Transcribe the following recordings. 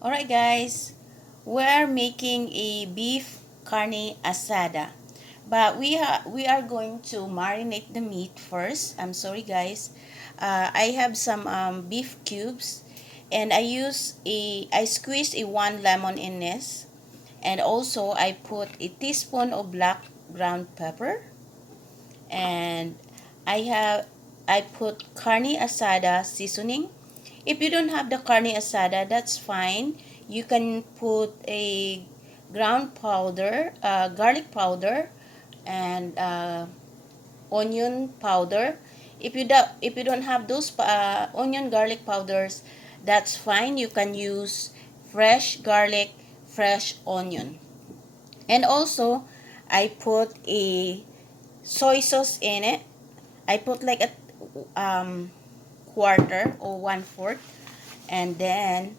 Alright guys, we're making a beef carne asada. But we are going to marinate the meat first. I'm sorry guys. I have some beef cubes and I squeezed a 1 lemon in this, and also I put a teaspoon of black ground pepper, and I put carne asada seasoning. If you don't have the carne asada, that's fine. You can put a ground powder, garlic powder, and onion powder. If you don't have those onion garlic powders, that's fine. You can use fresh garlic, fresh onion. And also, I put a soy sauce in it. I put like a quarter or 1/4, and then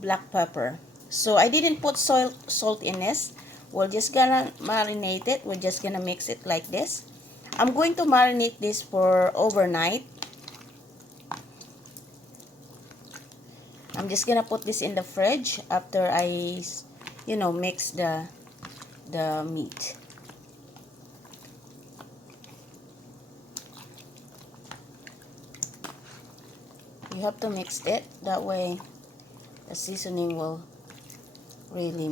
black pepper. So I didn't put salt in this. We're just gonna marinate it. We're just gonna mix it like this. I'm going to marinate this for overnight. I'm just gonna put this in the fridge after I mix the meat. You have to mix it, that way the seasoning will really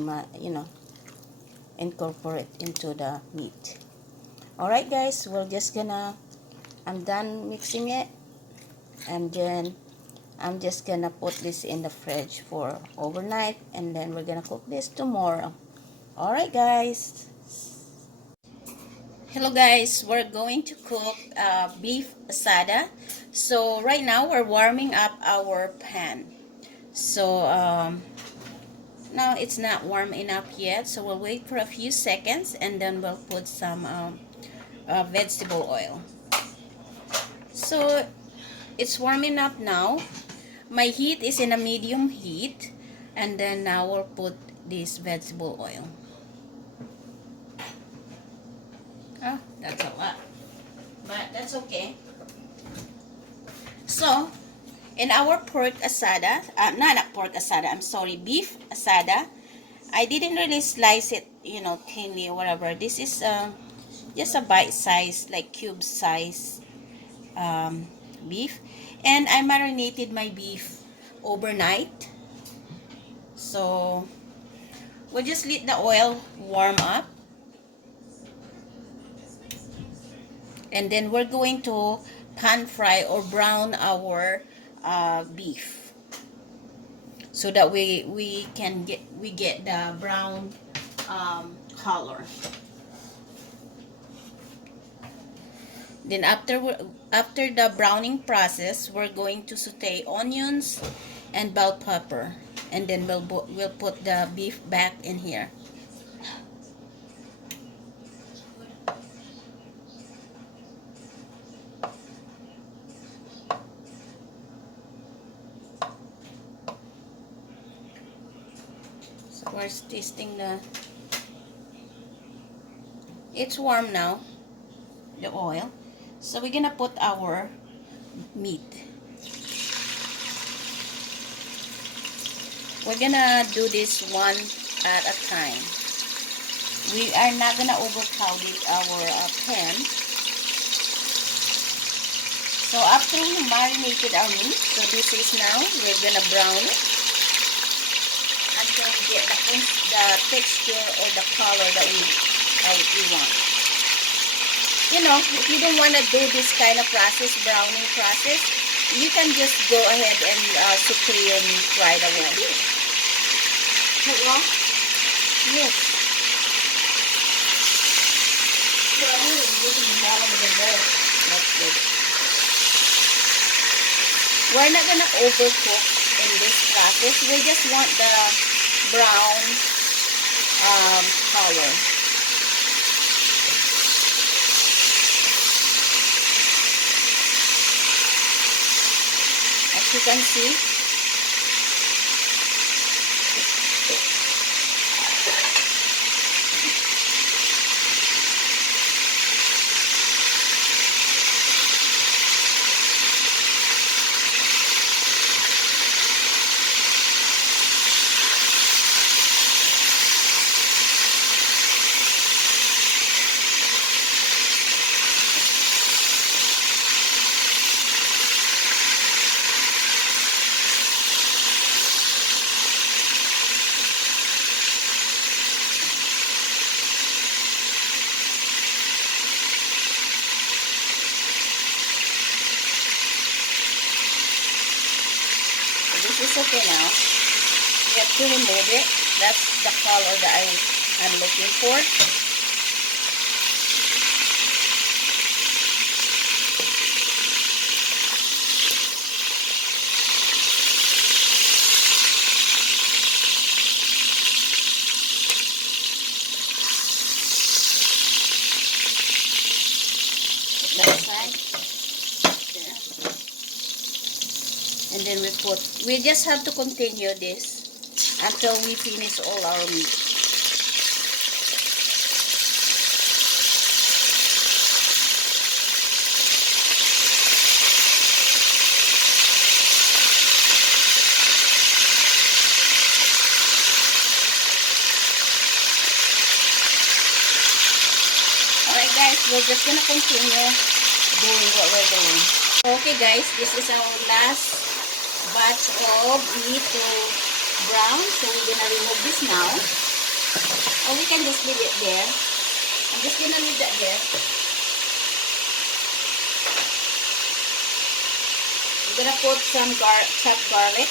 incorporate into the meat. Alright guys, I'm done mixing it, and then I'm just gonna put this in the fridge for overnight, and then we're gonna cook this tomorrow. Alright guys. Hello guys, we're going to cook beef asada. So right now we're warming up our pan. So now it's not warm enough yet, so we'll wait for a few seconds, and then we'll put some vegetable oil. So it's warm enough now. My heat is in a medium heat, and then now we'll put this vegetable oil. Oh, that's a lot, but that's okay. So in our pork asada, not pork asada, I'm sorry, beef asada, I didn't really slice it, thinly or whatever. This is just a bite size, like cube size beef. And I marinated my beef overnight. So we'll just let the oil warm up. And then we're going to pan fry or brown our beef, so that we get the brown color. Then after the browning process, we're going to saute onions and bell pepper, and then we'll put the beef back in here. So we're tasting it's warm now, the oil. So we're gonna put our meat. We're gonna do this one at a time. We are not gonna overcrowd our pan. So after we marinated our meat, so this is now, we're gonna brown it until we get the texture or the color that we want. If you don't want to do this kind of process, browning process, you can just go ahead and saute your meat right away. Hello? Yes. That's good. We're not gonna overcook in this process. We just want the brown color. As you can see, okay now. You have to remove it. That's the color that I'm looking for. That side. There. And then we just have to continue this until we finish all our meat. Alright guys, we're just gonna continue doing what we're doing. Okay guys, this is our last batch of meat to brown. So we're gonna remove this now. Or we can just leave it there. I'm just gonna leave that there. I'm gonna put some chopped garlic.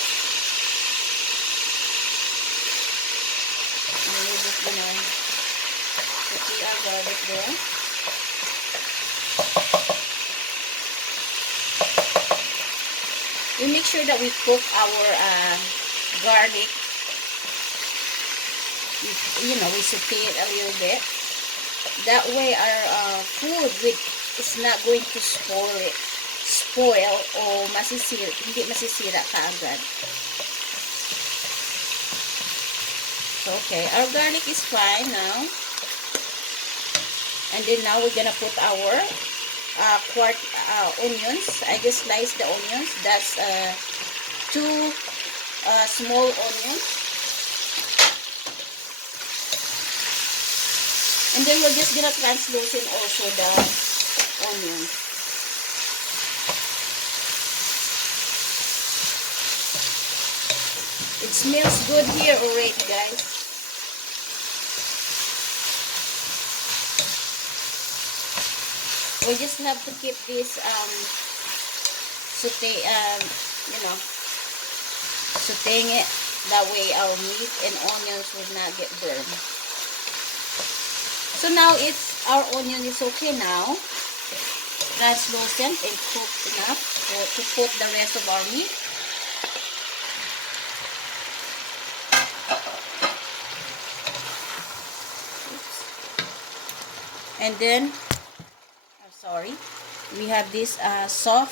And then we're just gonna put our garlic there. We make sure that we cook our garlic. We saute it a little bit. That way our food is not going to spoil o hindi masisira kaagad. So, okay, our garlic is fine now. And then now we're gonna put our onions. I just sliced the onions. That's 2 small onions. And then we're just gonna translucent also the onions. It smells good here already, guys. We just have to keep this sauteing it. That way our meat and onions will not get burned. So now our onion is okay now. Translucent and cooked enough to cook the rest of our meat. Oops. And then we have this sauce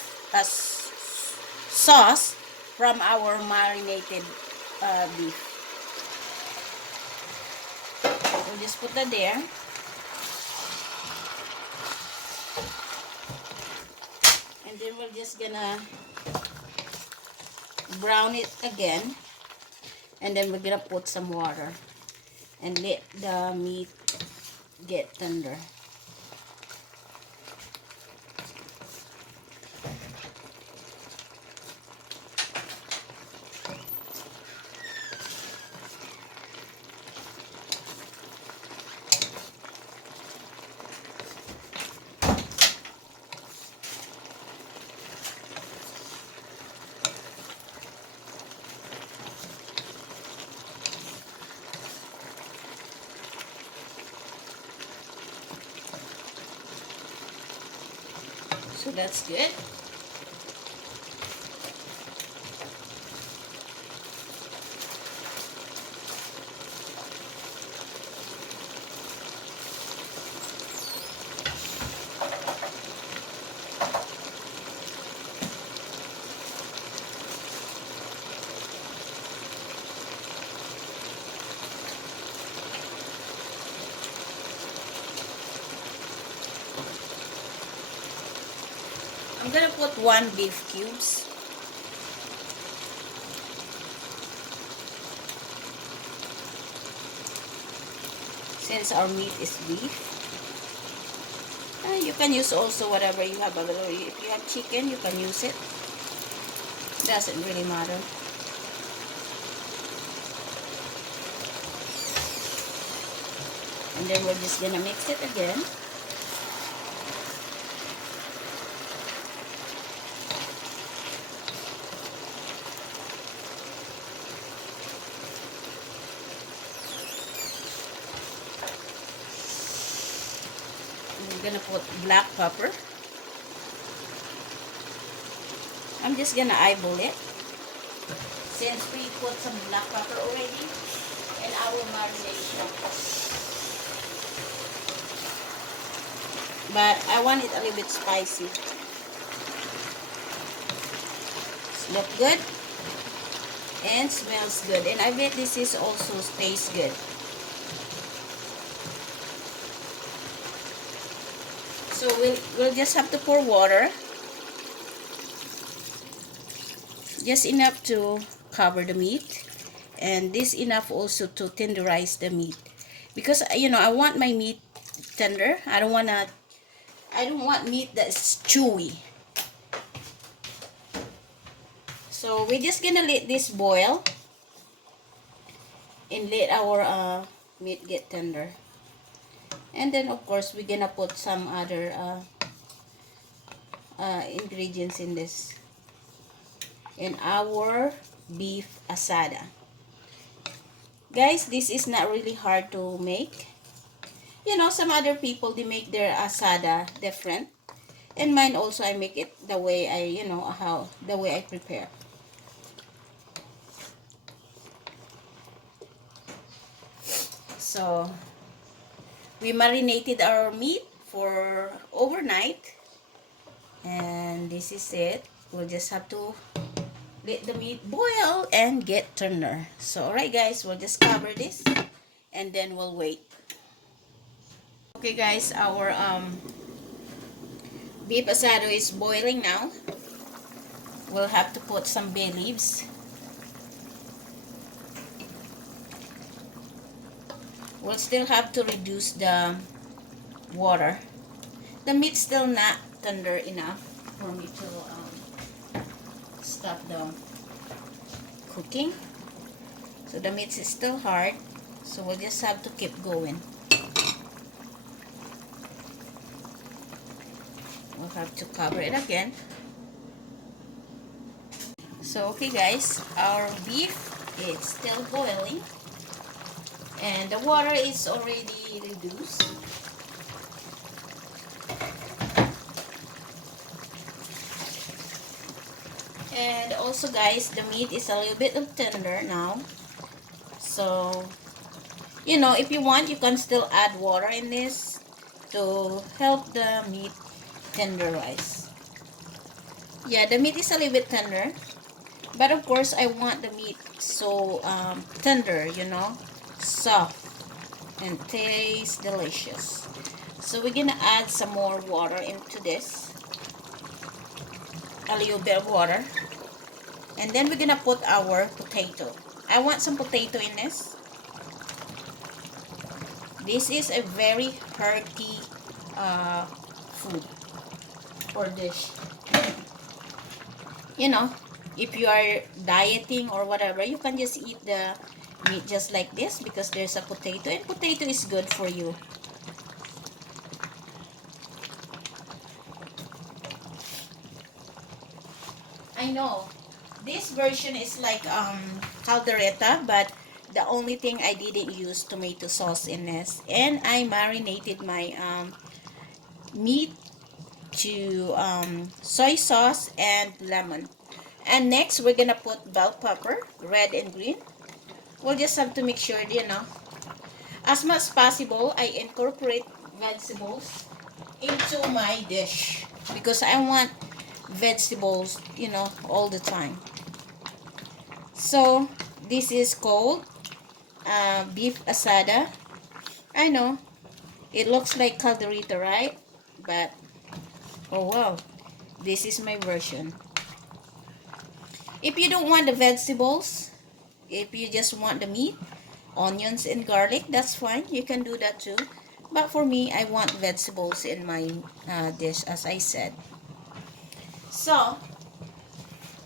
from our marinated beef. We'll just put that there. And then we're just gonna brown it again. And then we're gonna put some water and let the meat get tender. So that's good. I'm gonna put 1 beef cubes. Since our meat is beef. You can use also whatever you have. If you have chicken, you can use it. Doesn't really matter. And then we're just gonna mix it again. gonna put black pepper. I'm just gonna eyeball it since we put some black pepper already in our marination. But I want it a little bit spicy. Look good and smells good, and I bet this is also tastes good. So we'll just have to pour water, just enough to cover the meat, and this enough also to tenderize the meat, because you know I want my meat tender. I don't want meat that's chewy. So we're just gonna let this boil and let our meat get tender. And then of course we're gonna put some other ingredients in this, in our beef asada. Guys, this is not really hard to make. You know, some other people, they make their asada different, and mine also, I make it the way I, you know, how the way I prepare. So we marinated our meat for overnight, and this is it. We'll just have to let the meat boil and get tender. So alright guys, we'll just cover this and then we'll wait. Okay guys, our beef asado is boiling now. We'll have to put some bay leaves. We'll still have to reduce the water. The meat's still not tender enough for me to stop the cooking. So the meat is still hard. So we'll just have to keep going. We'll have to cover it again. So okay guys, our beef is still boiling. And the water is already reduced. And also guys, the meat is a little bit tender now. So, you know, if you want, you can still add water in this to help the meat tenderize. Yeah, the meat is a little bit tender. But of course, I want the meat so tender, you know, soft and tastes delicious. So we're gonna add some more water into this, a little bit of water, and then we're gonna put our potato. I want some potato in this. This is a very hearty food or dish. You know, if you are dieting or whatever, you can just eat the meat just like this because there's a potato, and potato is good for you. I know this version is like caldereta, but the only thing I didn't use tomato sauce in this, and I marinated my meat to soy sauce and lemon. And next we're gonna put bell pepper, red and green. We'll just have to make sure, you know, as much as possible I incorporate vegetables into my dish because I want vegetables, you know, all the time. So this is called beef asada. I know it looks like calderita, right? But oh wow, this is my version. If you don't want the vegetables, if you just want the meat, onions and garlic, that's fine, you can do that too. But for me, I want vegetables in my dish, as I said. So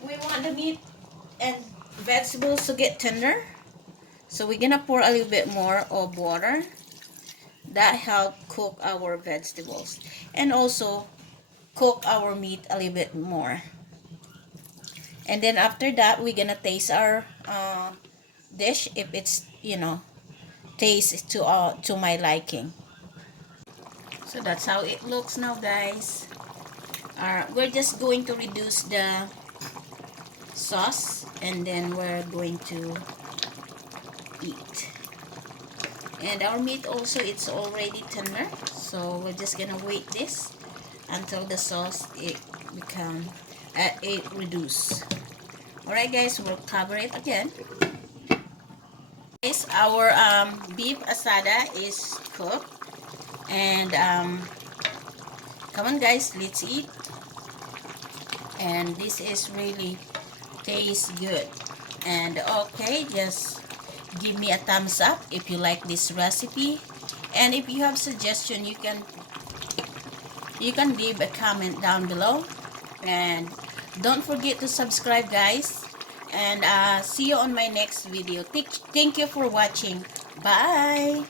we want the meat and vegetables to get tender, so we're gonna pour a little bit more of water that help cook our vegetables and also cook our meat a little bit more. And then after that, we're gonna taste our dish if it's, you know, taste to my liking. So that's how it looks now, guys. We're just going to reduce the sauce and then we're going to eat. And our meat also, it's already tender, so we're just gonna wait this until the sauce it reduce. Alright guys, we'll cover it again. Guys, our beef asada is cooked, and come on guys, let's eat. And this is really tastes good. And okay, just give me a thumbs up if you like this recipe, and if you have suggestion, you can leave a comment down below. And don't forget to subscribe guys, and see you on my next video. Thank you for watching. Bye.